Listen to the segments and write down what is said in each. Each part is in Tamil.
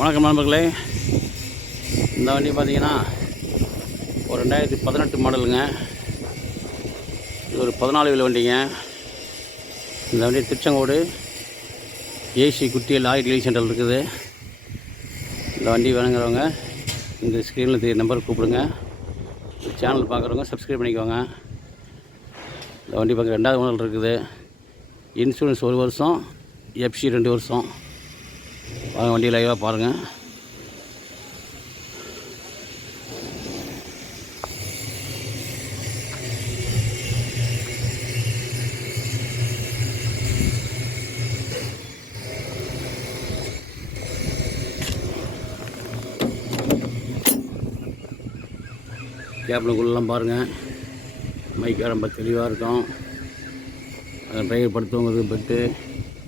வணக்கம் நண்பர்களே. இந்த வண்டி பார்த்தீங்கன்னா ஒரு 2018 மாடலுங்க. இது ஒரு 14 வீல் வண்டிங்க. இந்த வண்டி திருச்செங்கோடு ஏசி குட்டியில் லாரி டீலிங் சென்டர் இருக்குது. இந்த வண்டி வேணுங்கிறவங்க இந்த ஸ்க்ரீனில் தெரிய நம்பருக்கு கூப்பிடுங்க. இந்த சேனல் பார்க்குறவங்க சப்ஸ்கிரைப் பண்ணிக்கோங்க. இந்த வண்டி பார்க்க 2வது மாடல் இருக்குது. இன்சூரன்ஸ் 1 வருஷம், எஃப்சி 2 வருஷம். வாங்க வண்டி லைவாக பாருங்கள். கேபினுக்குள்ளெலாம் பாருங்கள், மைக் ரொம்ப தெளிவாக இருக்கும். டிரைவர் படுத்துவங்கிறது பெட்டு,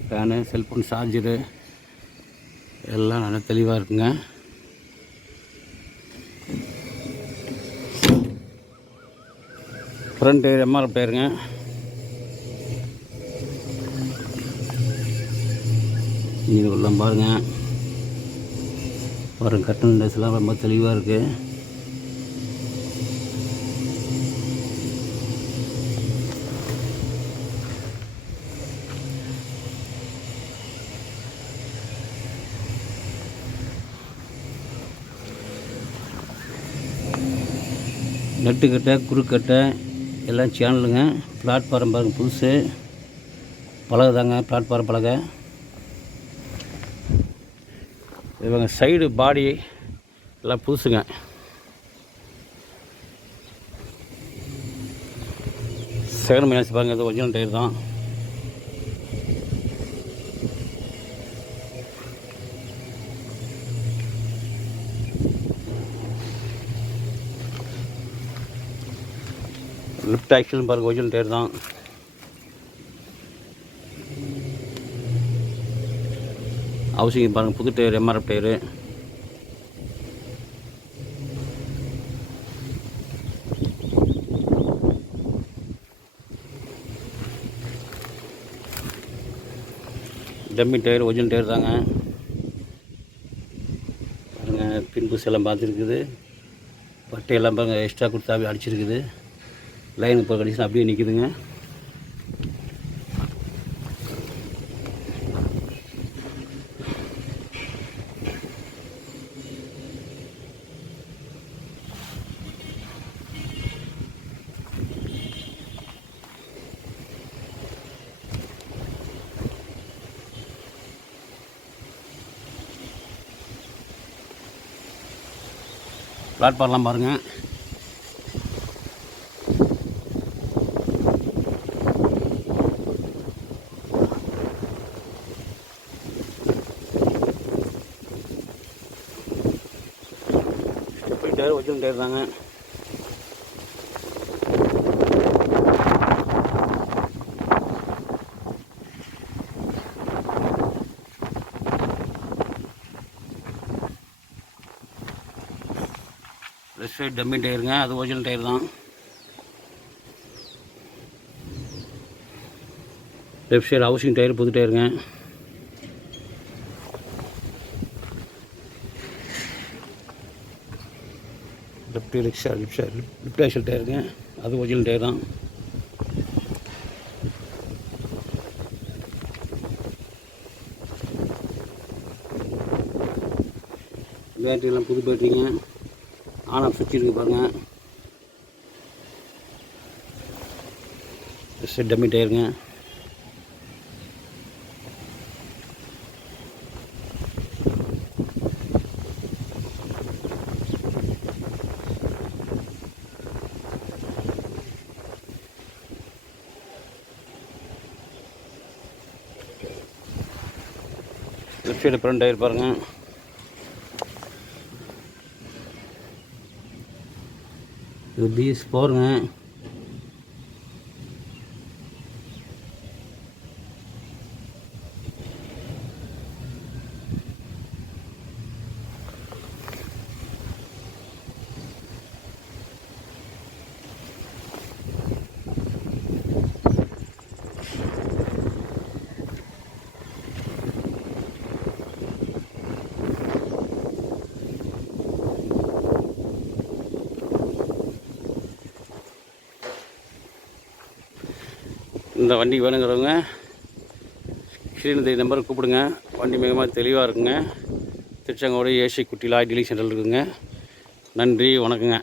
ஃபேனு, செல்ஃபோன் சார்ஜரு எல்லாம் நல்லா தெளிவாக இருக்குங்க. ஃப்ரண்ட் டயர் எம்ஆர்எஃப் டயருங்க. இதுக்குள்ளே பாருங்கள் கட்டன் டேஸ்லாம் ரொம்ப தெளிவாக இருக்குது. நெட்டுக்கட்டை குறுக்கட்டை எல்லாம் சேனலுங்க. பிளாட்ஃபாரம் பாருங்கள், புதுசு பலகை தாங்க, பிளாட்ஃபாரம் பலகை. இவங்க சைடு பாடி எல்லாம் புதுசுங்க. செகண்ட் மைனஸ் பாருங்கள், இது ஒரிஜினல் டயர் தான். லிஃப்ட் ஆக்சிலும் பாருங்கள், ஒரிஜினல் டயர் தான். ஹவுசிங் பாருங்கள், புது tyre, MRF tyre. Dummy tyre, original tyre தாங்க. பாருங்கள், பின்புஸ் எல்லாம் பார்த்துருக்குது. பட்டையெல்லாம் பாருங்கள், எக்ஸ்ட்ரா கொடுத்தாவே அடிச்சிருக்குது. லைனுக்கு போகிற கண்டிஷன் அப்படியே நிற்குதுங்க. பிளாட்ஃபார்ம்லாம் பாருங்கள். டயர் ஒரிஜினல் டயர் தாங்க. லெஃப்ட் சைடு டம்மி டயருங்க, அது ஒரிஜினல் டயர் தான். லெஃப்ட் சைடு ஹவுசிங் டயர், புது டயருங்க. லிஃப்ட் ஆக்சல் டயருங்க, அது ஒரிஜினல் டயர் தான். பேட்டரியெல்லாம் புது பேட்டரிங்க. ஆன் ஆஃப் சுவிட்ச் இருக்குது பாருங்கள். டம்மி டயருங்க. லெஃப்ட் சைடு ஃப்ரண்ட் டயர் பாருங்கள். இது BS4ங்க. இந்த வண்டி வேணுங்கிறவங்க ஸ்க்ரீனில் தெரிய நம்பருக்கு கூப்பிடுங்க. வண்டி மிகமாக தெளிவாக இருக்குங்க. திருச்செங்கோடு ஏசி குட்டி லாரி டீலிங் சென்டர் இருக்குங்க. நன்றி, வணக்கங்க.